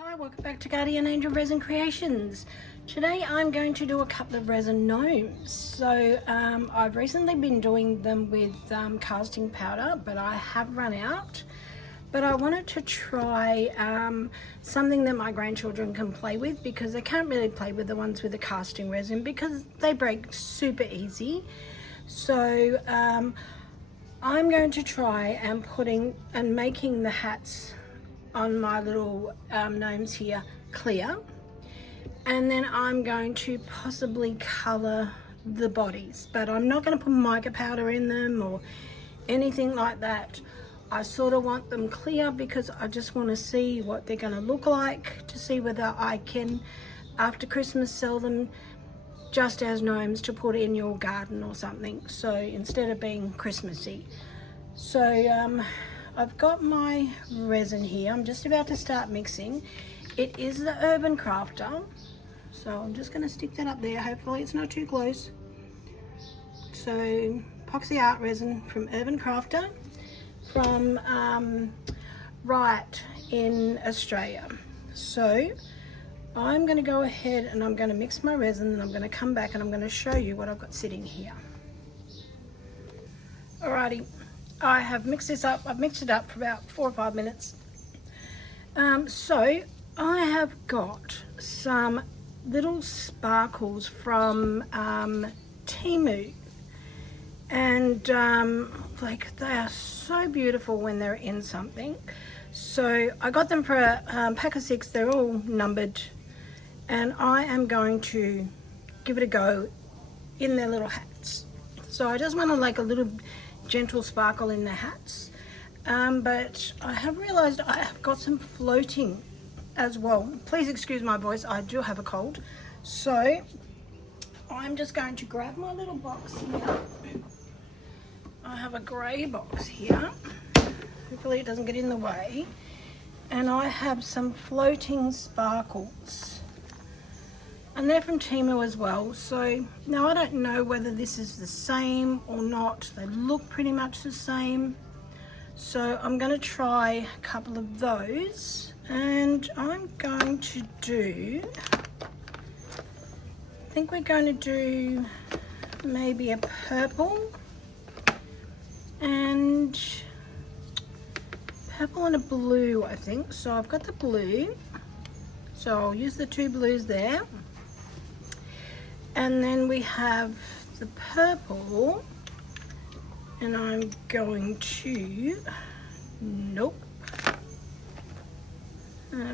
Hi, welcome back to Guardian Angel Resin Creations. Today I'm going to do a couple of resin gnomes. So I've recently been doing them with casting powder, but I have run out. But I wanted to try something that my grandchildren can play with, because they can't really play with the ones with the casting resin because they break super easy. So I'm going to try and making the hats on my little gnomes here clear, and then I'm going to possibly color the bodies, but I'm not going to put mica powder in them or anything like that. I sort of want them clear because I just want to see what they're going to look like, to see whether I can after Christmas sell them just as gnomes to put in your garden or something, so instead of being Christmassy. So I've got my resin here. I'm just about to start mixing. It is the Urban Crafter, so I'm just going to stick that up there. Hopefully it's not too close. So epoxy art resin from Urban Crafter from Right in Australia. So I'm going to go ahead and I'm going to mix my resin, and I'm going to come back and I'm going to show you what I've got sitting here. Alrighty. I have mixed this up. I've mixed it up for about 4 or 5 minutes. So I have got some little sparkles from Temu, and like, they are so beautiful when they're in something. So I got them for a pack of 6. They're all numbered, and I am going to give it a go in their little hats. So I just want to like a little gentle sparkle in the hats, but I have realized I have got some floating as well. Please excuse my voice, I do have a cold. So I'm just going to grab my little box here. I have a grey box here, hopefully it doesn't get in the way, and I have some floating sparkles, and they're from Temu as well. So now I don't know whether this is the same or not. They look pretty much the same. So I'm going to try a couple of those, and I'm going to do, I think we're going to do maybe a purple and a blue, I think. So I've got the blue, so I'll use the 2 blues there. And then we have the purple, and I'm going to, nope, it's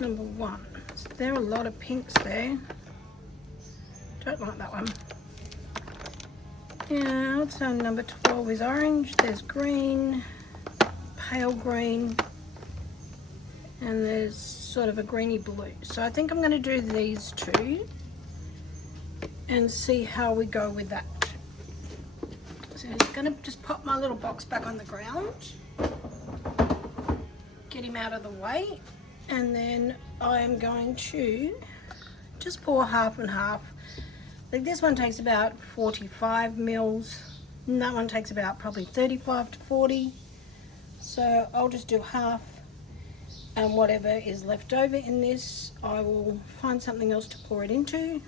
number 1. So there are a lot of pinks there. Don't like that one. Yeah, so number 12 is orange. There's green, pale green, and there's sort of a greeny blue. So I think I'm going to do these 2 and see how we go with that. So I'm just going to just pop my little box back on the ground, get him out of the way, and then I am going to just pour half and half. Like, this one takes about 45 mils, and that one takes about probably 35 to 40. So I'll just do half, and whatever is left over in this, I will find something else to pour it into.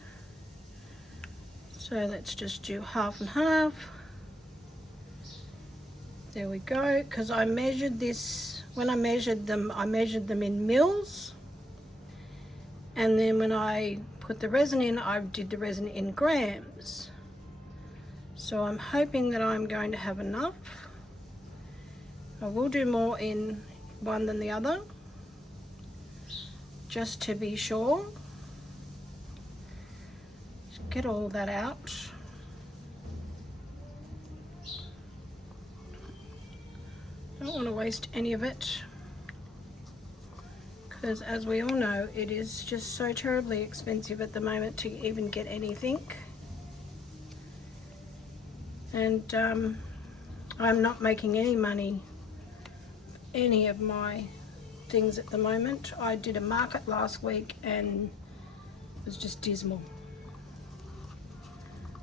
So let's just do half and half. There we go, because I measured this, when I measured them in mils, and then when I put the resin in, I did the resin in grams. So I'm hoping that I'm going to have enough. I will do more in one than the other, just to be sure. Just get all that out. Don't want to waste any of it, because as we all know, it is just so terribly expensive at the moment to even get anything. And I'm not making any money, any of my things at the moment. I did a market last week and it was just dismal.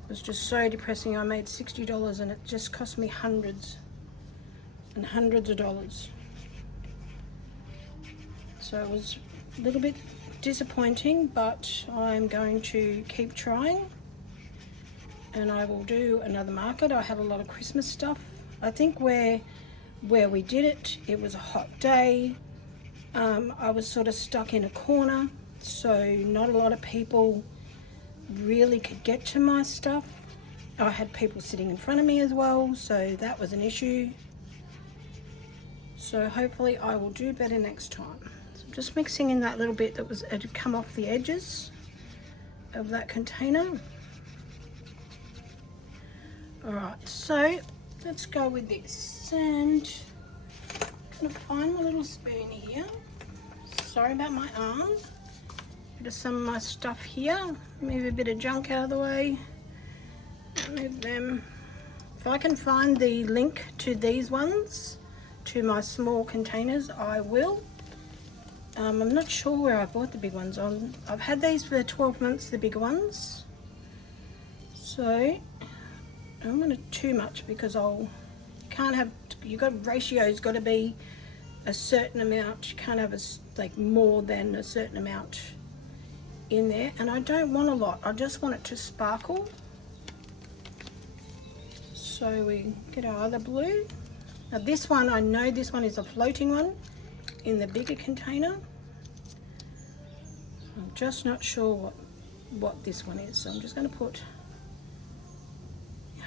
It was just so depressing. I made $60 and it just cost me hundreds. and hundreds of dollars. So it was a little bit disappointing, but I'm going to keep trying, and I will do another market. I have a lot of Christmas stuff. I think where we did it, it was a hot day. I was sort of stuck in a corner, so not a lot of people really could get to my stuff. I had people sitting in front of me as well, so that was an issue. So hopefully I will do better next time. So I'm just mixing in that little bit that had come off the edges of that container. Alright, so let's go with this, and I'm gonna find my little spoon here. Sorry about my arm. Bit of some of my stuff here. Move a bit of junk out of the way. Move them. If I can find the link to these ones, to my small containers, I will. I'm not sure where I bought the big ones on. I've had these for 12 months, the bigger ones. So I don't want it too much, because you got ratios got to be a certain amount. You can't have like more than a certain amount in there, and I don't want a lot. I just want it to sparkle. So we get our other blue. Now this one, I know this one is a floating one in the bigger container. I'm just not sure what this one is, so I'm just going to put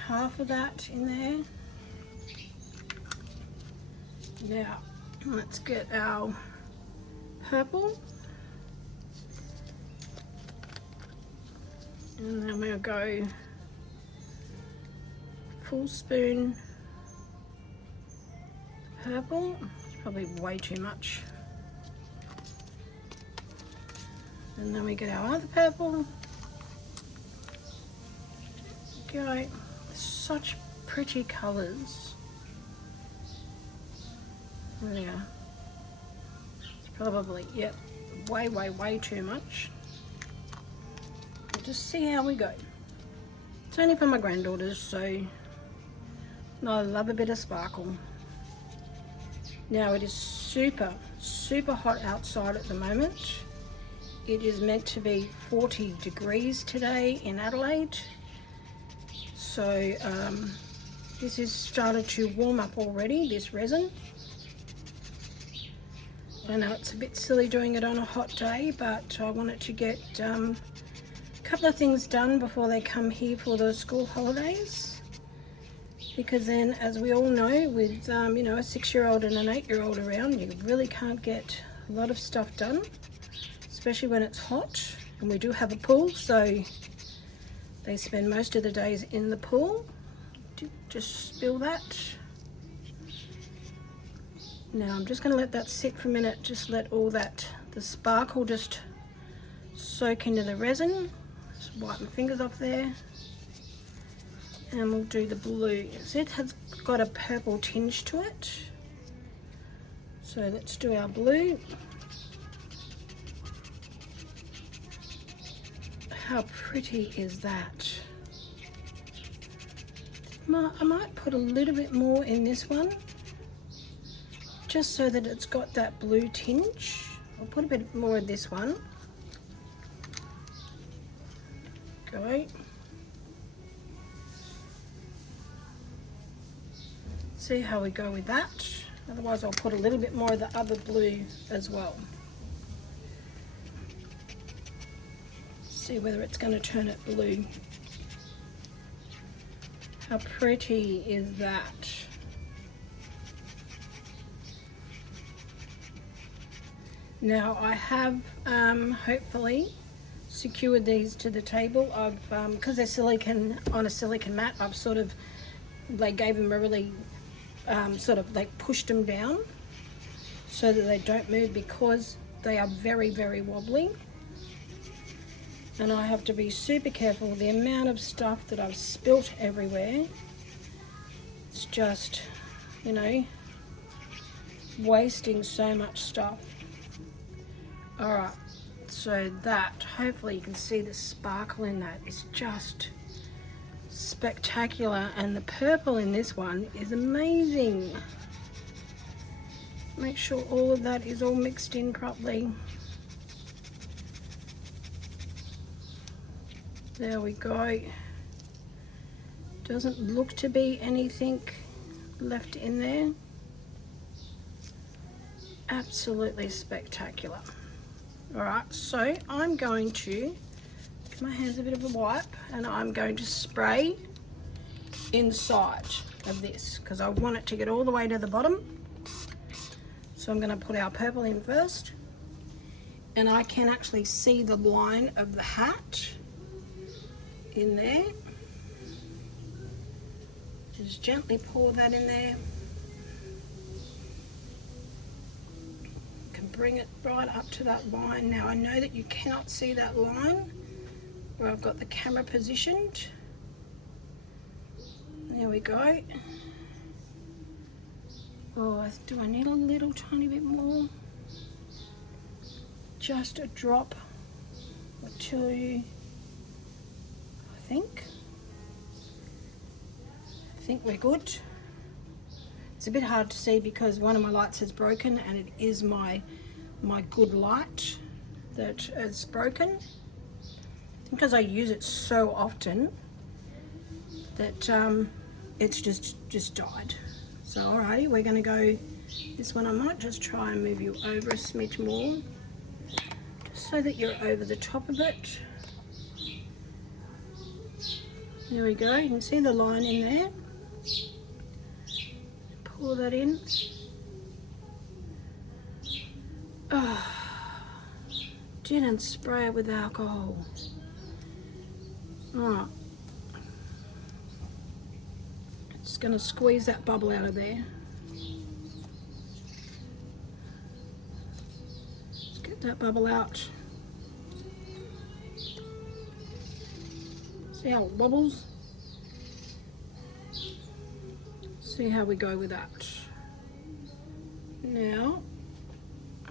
half of that in there. Now let's get our purple, and then we'll go full spoon purple. It's probably way too much. And then we get our other purple. Go. Such pretty colours. Yeah. It's probably, yep, way too much. We'll just see how we go. It's only for my granddaughters, so I love a bit of sparkle. Now it is super hot outside at the moment. It is meant to be 40 degrees today in Adelaide. So this is started to warm up already, this resin. I know it's a bit silly doing it on a hot day, but I wanted to get a couple of things done before they come here for the school holidays. Because then, as we all know, with you know, a 6-year-old and an 8-year-old around, you really can't get a lot of stuff done, especially when it's hot. And we do have a pool, so they spend most of the days in the pool. Just spill that. Now I'm just going to let that sit for a minute. Just let all that, the sparkle, just soak into the resin. Just wipe my fingers off there. And we'll do the blue. So it has got a purple tinge to it. So let's do our blue. How pretty is that? I might put a little bit more in this one, just so that it's got that blue tinge. I'll put a bit more of this one. Go. See how we go with that. Otherwise I'll put a little bit more of the other blue as well. See whether it's going to turn it blue. How pretty is that? Now I have hopefully secured these to the table. I've because they're silicone, on a silicone mat, I've sort of, they gave them a really sort of like pushed them down so that they don't move, because they are very wobbly, and I have to be super careful. The amount of stuff that I've spilt everywhere, it's just, you know, wasting so much stuff. Alright, so that, hopefully you can see the sparkle in that. It's just spectacular, and the purple in this one is amazing. Make sure all of that is all mixed in properly. There we go. Doesn't look to be anything left in there. Absolutely spectacular. Alright, so I'm going to give my hands a bit of a wipe and I'm going to spray inside of this because I want it to get all the way to the bottom. So I'm going to put our purple in first, and I can actually see the line of the hat in there. Just gently pour that in there. Can bring it right up to that line. Now I know that you cannot see that line where I've got the camera positioned. There we go. Oh, do I need a little tiny bit more? Just a drop or two, I think. I think we're good. It's a bit hard to see because one of my lights is broken, and it is my good light that is broken. Because I use it so often that it's just died. So alrighty, we're going to go this one. I might just try and move you over a smidge more, just so that you're over the top of it. There we go. You can see the line in there. Pour that in. Oh, didn't spray it with alcohol. Alright. Just going to squeeze that bubble out of there. Let's get that bubble out. See how it bubbles? See how we go with that. Now,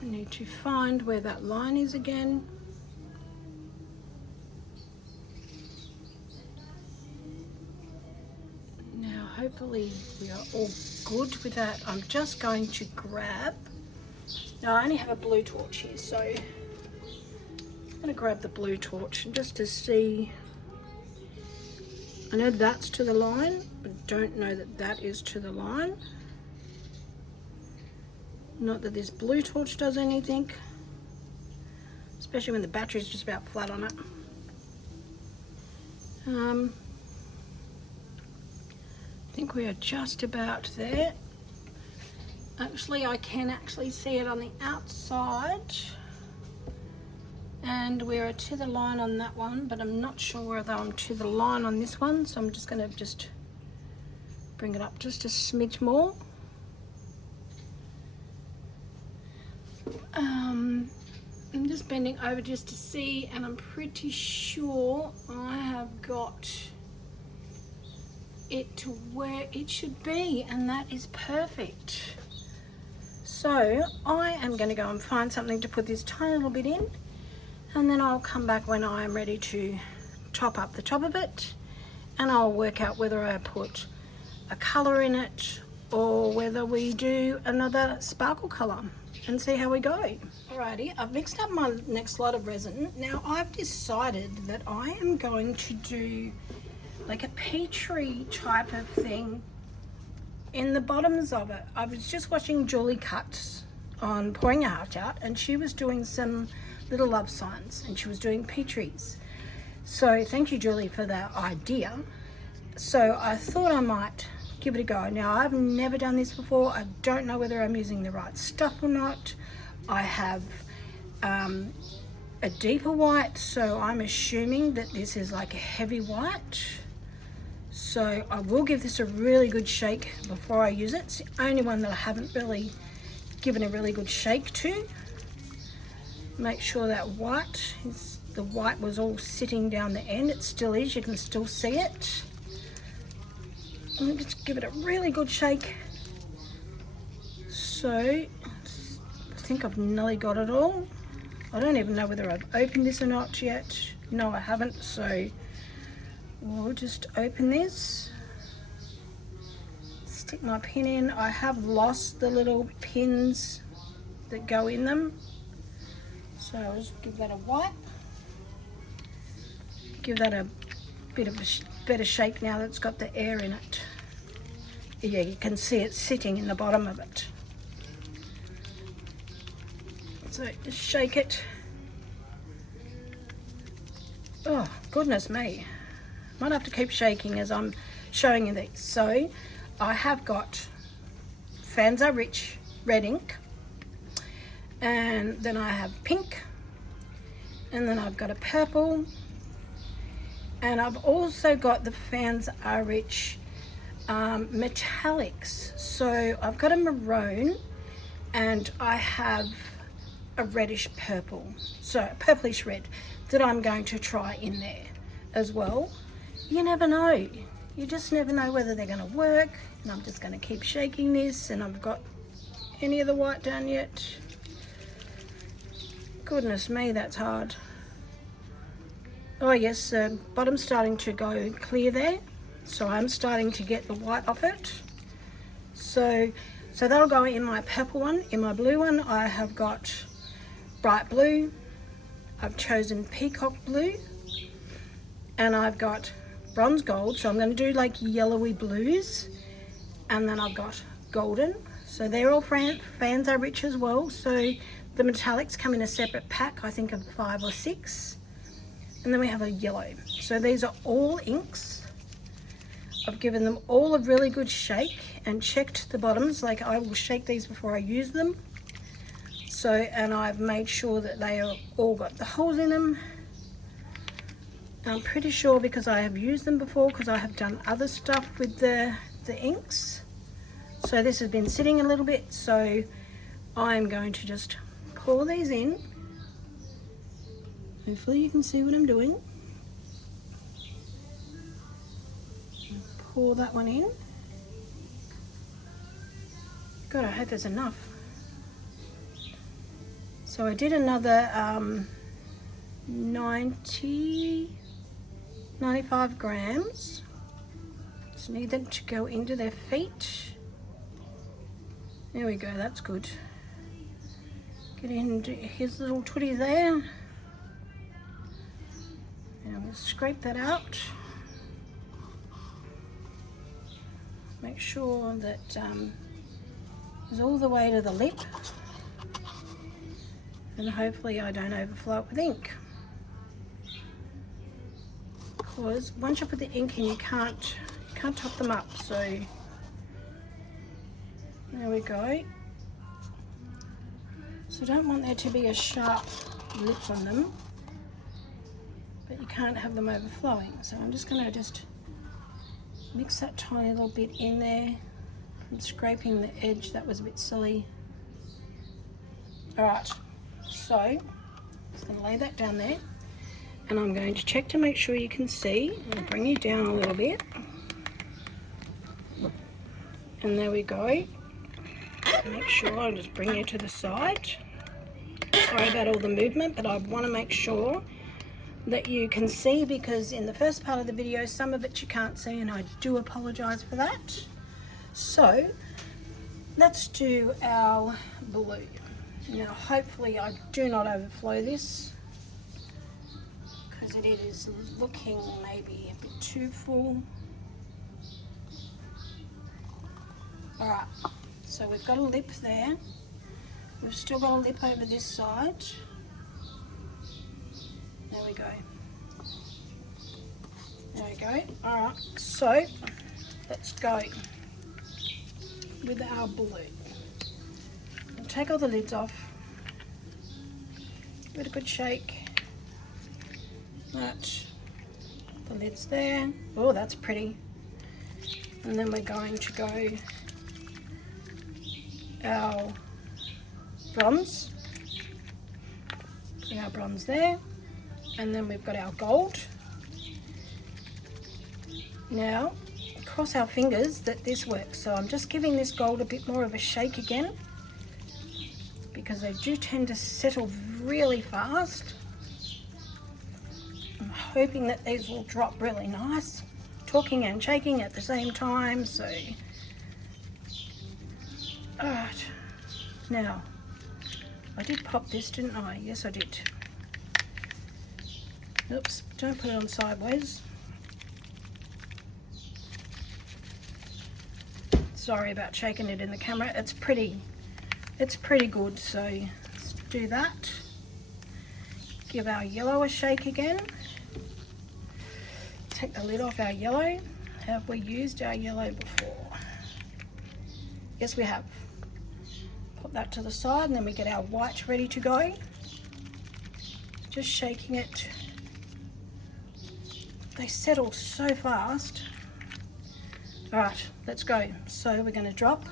I need to find where that line is again. Now, hopefully we are all good with that. I'm just going to grab, now I only have a blue torch here, so I'm going to grab the blue torch just to see. I know that's to the line, but don't know that that is to the line. Not that this blue torch does anything, especially when the battery's just about flat on it. I think we are just about there. Actually, I can actually see it on the outside, and we are to the line on that one, but I'm not sure whether I'm to the line on this one, so I'm just going to just bring it up just a smidge more. I'm just bending over just to see, and I'm pretty sure I have got it to where it should be, and that is perfect. So I am going to go and find something to put this tiny little bit in, and then I'll come back when I am ready to top up the top of it, and I'll work out whether I put a colour in it or whether we do another sparkle colour and see how we go. Alrighty, I've mixed up my next lot of resin. Now I've decided that I am going to do like a Petrie type of thing in the bottoms of it. I was just watching Julie cut on pouring art out, and she was doing some little love signs, and she was doing Petries. So thank you, Julie, for that idea. So I thought I might give it a go. Now I've never done this before. I don't know whether I'm using the right stuff or not. I have a deeper white, so I'm assuming that this is like a heavy white. So I will give this a really good shake before I use it. It's the only one that I haven't really given a really good shake to. Make sure that the white was all sitting down the end. It still is, you can still see it. And just give it a really good shake. So I think I've nearly got it all. I don't even know whether I've opened this or not yet. No, I haven't, so we'll just open this. It's stick my pin in. I have lost the little pins that go in them, so I'll just give that a wipe. Give that a bit of a better shape now that it's got the air in it. Yeah, you can see it sitting in the bottom of it. So just shake it. Oh, goodness me. Might have to keep shaking as I'm showing you these. So I have got Fanza Rich red ink, and then I have pink, and then I've got a purple, and I've also got the Fanza Rich metallics. So I've got a maroon, and I have a reddish purple, so purplish red, that I'm going to try in there as well. You never know. You just never know whether they're going to work. And I'm just going to keep shaking this, and I've got any of the white down yet. Goodness me, that's hard. Oh yes, the bottom's starting to go clear there, so I'm starting to get the white off it. So that'll go in my purple one. In my blue one, I have got bright blue. I've chosen peacock blue, and I've got bronze gold, so I'm going to do like yellowy blues, and then I've got golden. So they're all Fanza Rich as well. So the metallics come in a separate pack, I think of 5 or 6, and then we have a yellow. So these are all inks. I've given them all a really good shake and checked the bottoms. Like, I will shake these before I use them. So, and I've made sure that they are all got the holes in them. I'm pretty sure because I have used them before, because I have done other stuff with the inks. So this has been sitting a little bit, so I'm going to just pour these in. Hopefully you can see what I'm doing. Pour that one in. God, I hope there's enough. So I did another 95 grams. Just need them to go into their feet. There we go, that's good. Get into his little twitty there. And I'm going to scrape that out. Make sure that it's all the way to the lip. And hopefully I don't overflow it with ink. Because once you put the ink in, you can't top them up. So there we go. So don't want there to be a sharp lip on them, but you can't have them overflowing. So I'm just going to mix that tiny little bit in there. I'm scraping the edge, that was a bit silly. Alright, so I'm just going to lay that down there, and I'm going to check to make sure you can see. I'll bring you down a little bit, and there we go. Make sure I just bring you to the side. Sorry about all the movement, but I want to make sure that you can see, because in the first part of the video some of it you can't see, and I do apologize for that. So let's do our blue. Now hopefully I do not overflow this, because it is looking maybe a bit too full. Alright, so we've got a lip there. We've still got a lip over this side. There we go. There we go. Alright, so let's go with our blue. We'll take all the lids off. Give it a good shake. Right, the lid's there. Oh, that's pretty. And then we're going to go our bronze. Put our bronze there. And then we've got our gold. Now, cross our fingers that this works. So I'm just giving this gold a bit more of a shake again, because they do tend to settle really fast. I'm hoping that these will drop really nice. Talking and shaking at the same time, so Alright, now I did pop this, didn't I? Yes, I did. Oops, don't put it on sideways. Sorry about shaking it in the camera. It's pretty good. So let's do that. Give our yellow a shake again. Take the lid off our yellow. Have we used our yellow before? Yes, we have. Put that to the side, and then we get our white ready to go. Just shaking it. They settle so fast. All right, let's go. So we're going to drop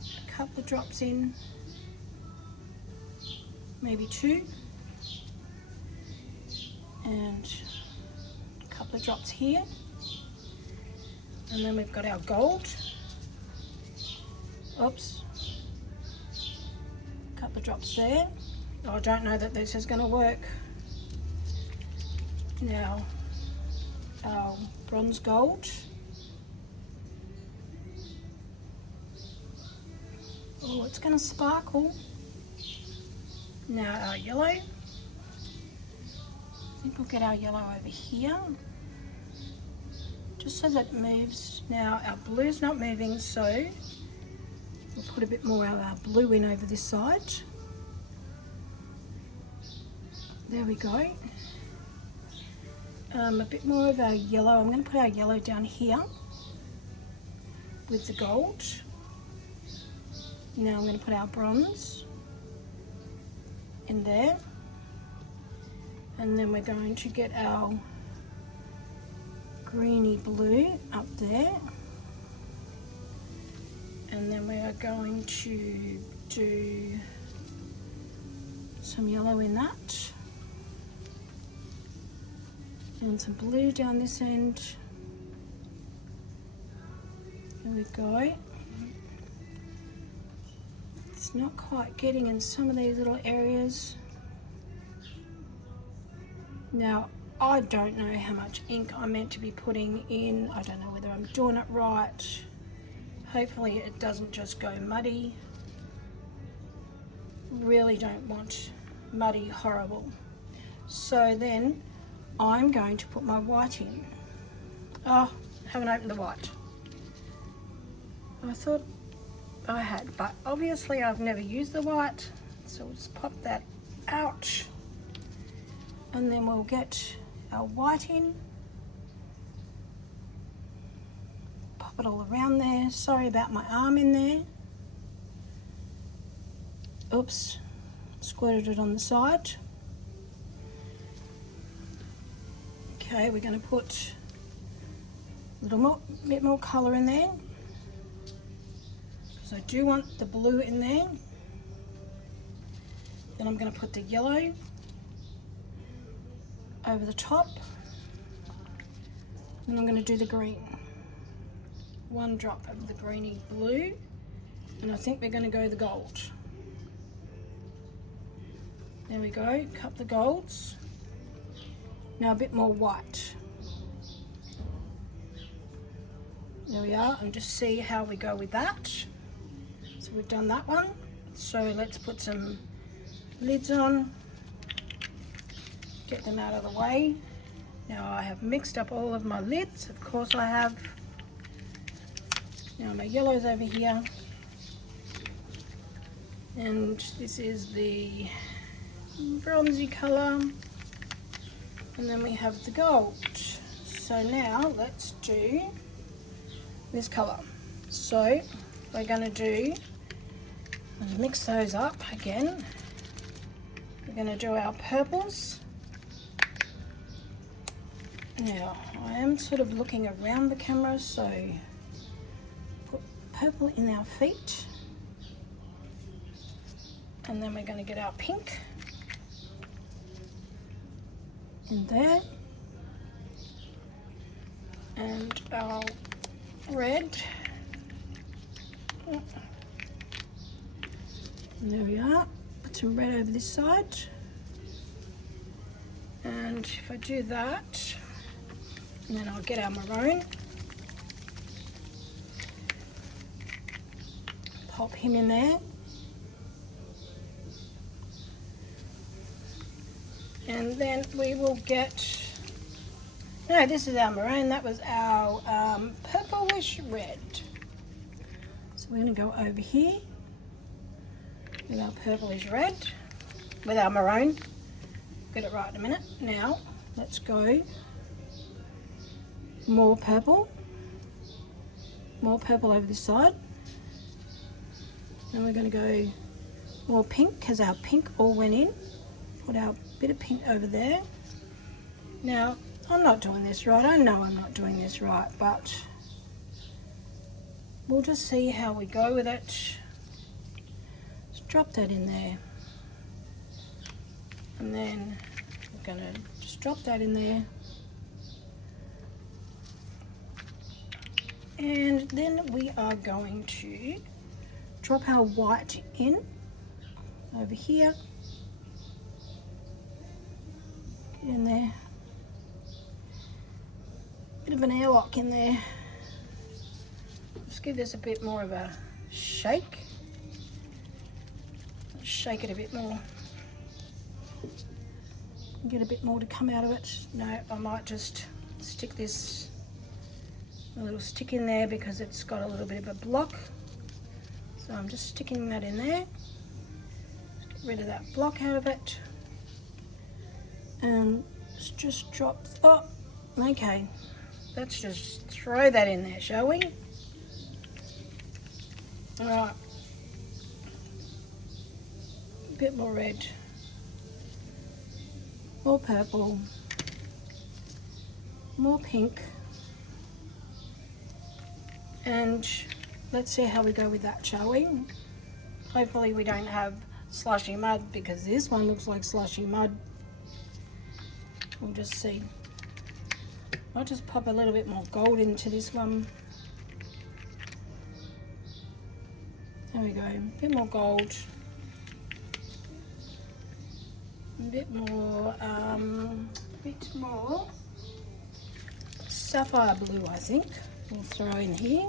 a couple of drops in, maybe 2, and a couple of drops here, and then we've got our gold. Oops, a couple of drops there. Oh, I don't know that this is going to work. Now our bronze gold. Oh, it's going to sparkle. Now our yellow. I think we'll get our yellow over here, just so that it moves. Now our blue's not moving, so we'll put a bit more of our blue in over this side. There we go. A bit more of our yellow. I'm going to put our yellow down here with the gold. Now I'm going to put our bronze in there, and then we're going to get our greeny blue up there, and then we are going to do some yellow in that. And some blue down this end. There we go. It's not quite getting in some of these little areas. Now, I don't know how much ink I'm meant to be putting in. I don't know whether I'm doing it right. Hopefully it doesn't just go muddy. Really don't want muddy, horrible. So then I'm going to put my white in. Oh, haven't opened the white. I thought I had, but obviously I've never used the white, so we'll just pop that out, and then we'll get our white in. Pop it all around there. Sorry about my arm in there. Oops, squirted it on the side. Okay, we're going to put a little bit more colour in there, because I do want the blue in there. Then I'm going to put the yellow over the top, and I'm going to do the green. 1 drop of the greeny blue, and I think we're going to go the gold. There we go, a couple of golds. Now a bit more white. There we are, and just see how we go with that. So we've done that one. So let's put some lids on, get them out of the way. Now I have mixed up all of my lids, of course I have. Now my yellow's over here, and this is the bronzy colour. And then we have the gold. So now let's do this colour. So we're going to do, and mix those up again. We're going to do our purples. Now I am sort of looking around the camera, so put purple in our feet. And then we're going to get our pink in there, and our red, and there we are. Put some red over this side, and if I do that, And then I'll get our maroon, pop him in there, and then we will get, no, this is our maroon, that was our purplish red. So we're going to go over here with our purplish red, with our maroon. Get it right in a minute. Now let's go more purple over this side. Then we're going to go more pink because our pink all went in. Put our bit of pink over there. Now I'm not doing this right, I know I'm not doing this right, but we'll just see how we go with it. Just drop that in there, and then we're going to just drop that in there, and then we are going to drop our white in over here, get in there, bit of an airlock in there. Just give this a bit more of a shake. Shake it a bit more. Get a bit more to come out of it. No, I might just stick this a little stick in there because it's got a little bit of a block. So I'm just sticking that in there. Just get rid of that block out of it. And just drop, oh, okay. Let's just throw that in there, shall we? Alright. A bit more red. More purple. More pink. And let's see how we go with that, shall we? Hopefully we don't have slushy mud, because this one looks like slushy mud. We'll just see. I'll just pop a little bit more gold into this one. There we go, a bit more gold. A bit more sapphire blue, I think. We'll throw in here.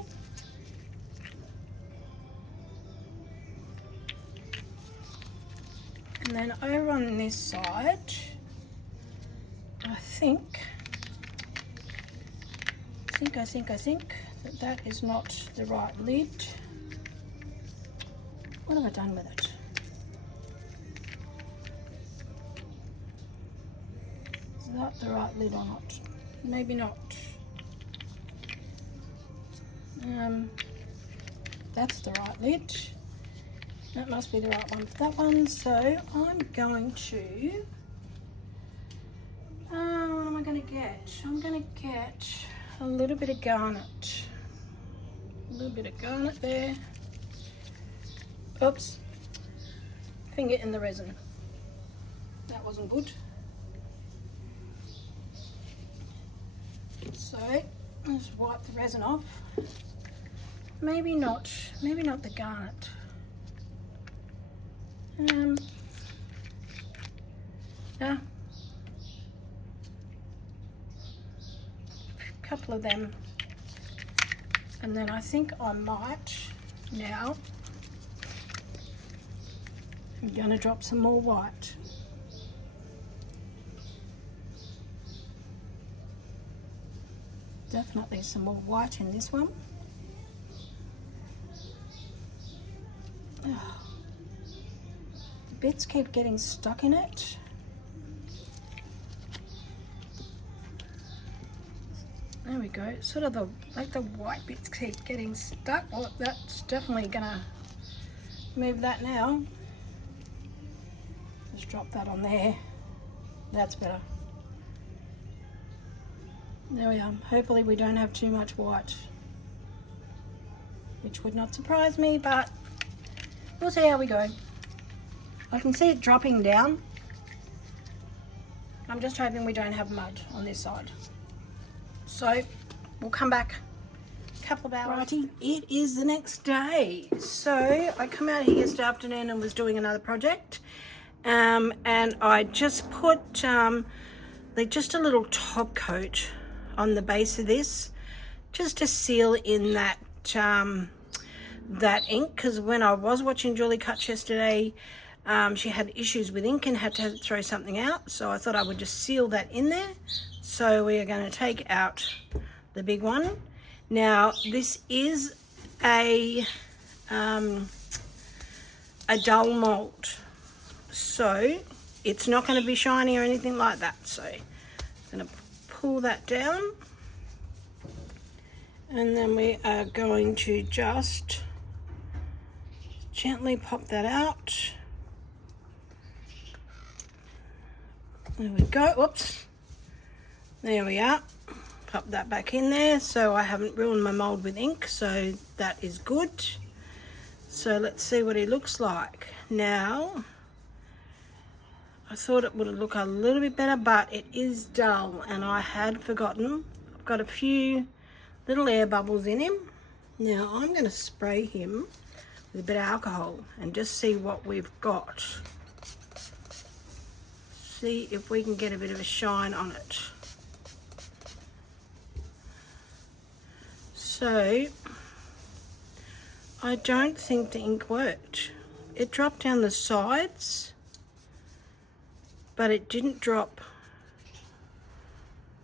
And then over on this side, I think that is not the right lid. What have I done with it? Is that the right lid or not? Maybe not. That's the right lid. That must be the right one for that one. So I'm going to, what am I going to get? I'm going to get a little bit of garnet. A little bit of garnet there. Oops. Finger in the resin. That wasn't good. So let's wipe the resin off. Maybe not the garnet. Yeah. A couple of them. And then I think I might now, I'm going to drop some more white. Definitely some more white in this one. Oh, the bits keep getting stuck in it. There we go. Sort of the white bits keep getting stuck. Well, that's definitely gonna move that now. Just drop that on there. That's better. There we are. Hopefully we don't have too much white, which would not surprise me, but we'll see how we go. I can see it dropping down. I'm just hoping we don't have mud on this side. So we'll come back a couple of hours. Righty, it is the next day. So I come out here yesterday afternoon and was doing another project. And I just put just a little top coat on the base of this, just to seal in that that ink, because when I was watching Julie cut yesterday, she had issues with ink and had to throw something out, so I thought I would just seal that in there. So we are going to take out the big one. Now this is a dull mold, so it's not going to be shiny or anything like that. So I'm going to pull that down, and then we are going to just gently pop that out. There we go. Whoops. There we are. Pop that back in there, so I haven't ruined my mold with ink, so that is good. So let's see what he looks like. Now, I thought it would look a little bit better, but it is dull, and I had forgotten. I've got a few little air bubbles in him. Now I'm going to spray him with a bit of alcohol and just see what we've got. See if we can get a bit of a shine on it. So I don't think the ink worked. It dropped down the sides, but it didn't drop.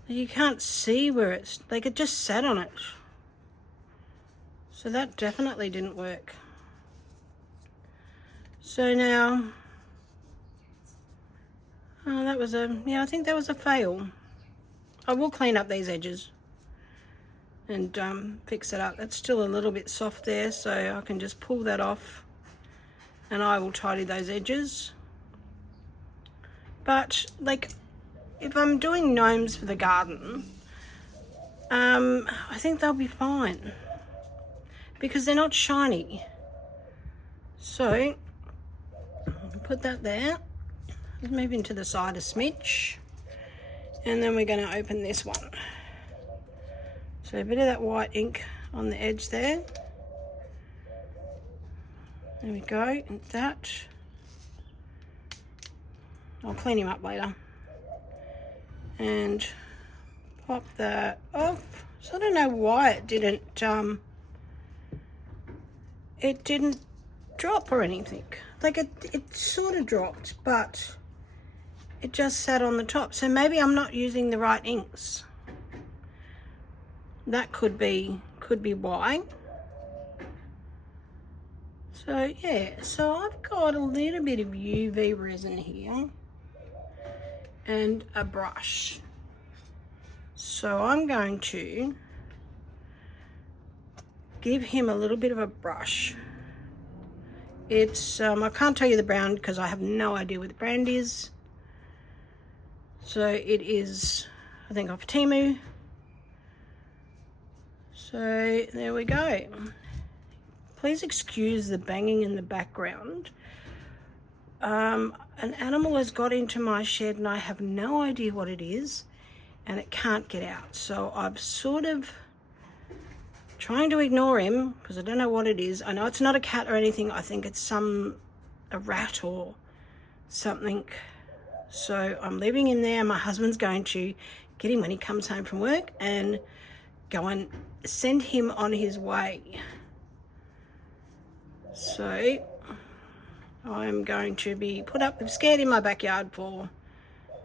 You can't see where it's, like, it just sat on it. So that definitely didn't work. So now, that was a, yeah, I think that was a fail. I will clean up these edges and fix it up. That's still a little bit soft there, so I can just pull that off and I will tidy those edges. But like, if I'm doing gnomes for the garden, I think they'll be fine because they're not shiny. So put that there. Let's move into the side a smidge, and then we're going to open this one. So a bit of that white ink on the edge there. There we go, and that. I'll clean him up later. And pop that off. So I don't know why it didn't drop or anything. Like it sort of dropped, but it just sat on the top. So maybe I'm not using the right inks. That could be why. So yeah, so I've got a little bit of UV resin here and a brush. So I'm going to give him a little bit of a brush. It's I can't tell you the brand because I have no idea what the brand is. So it is, I think, off Temu. So there we go. Please excuse the banging in the background. An animal has got into my shed and I have no idea what it is, and it can't get out. So I've sort of trying to ignore him because I don't know what it is. I know it's not a cat or anything. I think it's a rat or something. So I'm leaving him there. My husband's going to get him when he comes home from work and go and send him on his way. So I'm going to be put up with scared in my backyard for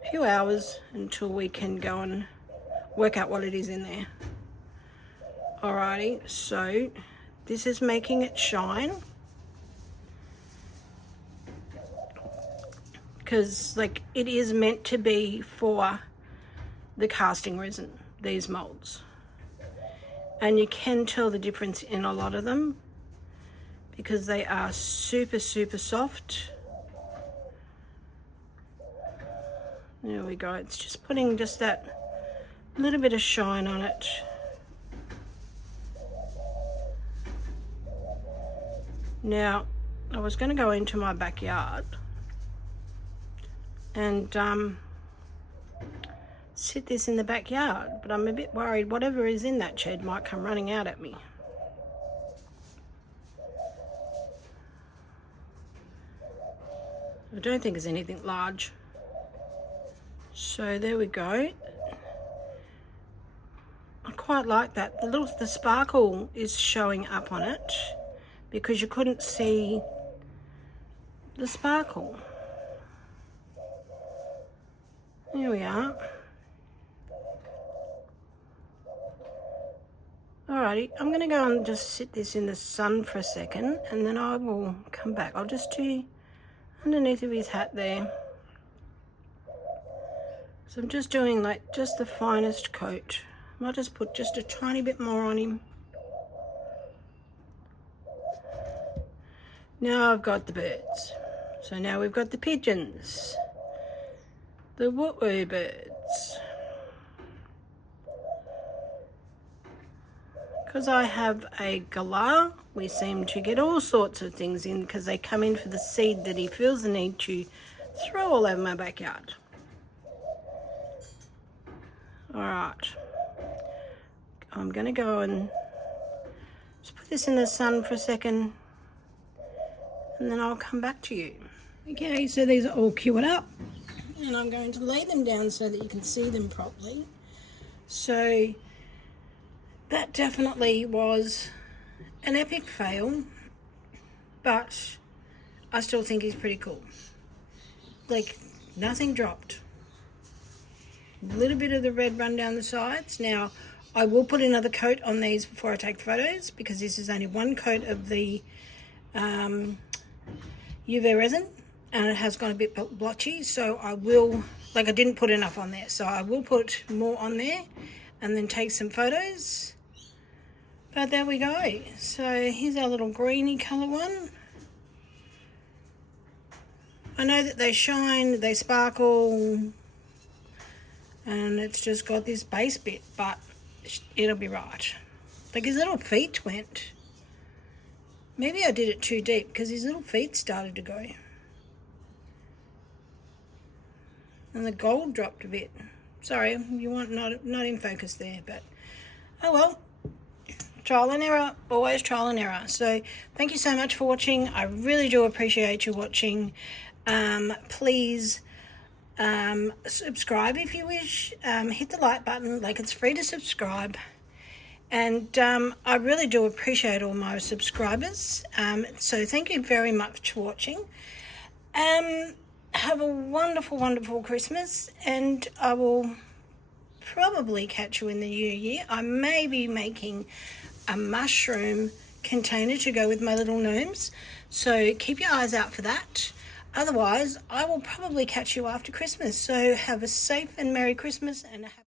a few hours until we can go and work out what it is in there. Alrighty, so this is making it shine because like it is meant to be for the casting resin, these molds, and you can tell the difference in a lot of them because they are super soft. There we go. It's just putting just that little bit of shine on it. Now, I was going to go into my backyard and sit this in the backyard, but I'm a bit worried whatever is in that shed might come running out at me. I don't think there's anything large. So there we go. quite like that. The sparkle is showing up on it because you couldn't see the sparkle. There we are. Alrighty, I'm going to go and just sit this in the sun for a second, and then I will come back. I'll just do underneath of his hat there. So I'm just doing like just the finest coat. I might just put just a tiny bit more on him. Now I've got the birds. So now we've got the pigeons, the woot-woo birds. Because I have a galah, we seem to get all sorts of things in because they come in for the seed that he feels the need to throw all over my backyard. Alright, I'm going to go and just put this in the sun for a second, and then I'll come back to you. Okay, so these are all queued up, and I'm going to lay them down so that you can see them properly. So that definitely was an epic fail, but I still think he's pretty cool. Like, nothing dropped. A little bit of the red run down the sides. Now, I will put another coat on these before I take photos, because this is only one coat of the UV resin, and it has gone a bit blotchy, so I will, like, I didn't put enough on there, so I will put more on there and then take some photos. But there we go. So here's our little greeny colour one. I know that they shine, they sparkle, and it's just got this base bit, but it'll be right. Like, his little feet went. Maybe I did it too deep because his little feet started to go. And the gold dropped a bit. Sorry, you want not in focus there, but oh well. Trial and error, always trial and error. So thank you so much for watching. I really do appreciate you watching. Please subscribe if you wish. Hit the like button, like, it's free to subscribe. And I really do appreciate all my subscribers. So thank you very much for watching. Have a wonderful, wonderful Christmas, and I will probably catch you in the new year. I may be making a mushroom container to go with my little gnomes, so keep your eyes out for that. Otherwise, I will probably catch you after Christmas. So have a safe and Merry Christmas, and a happy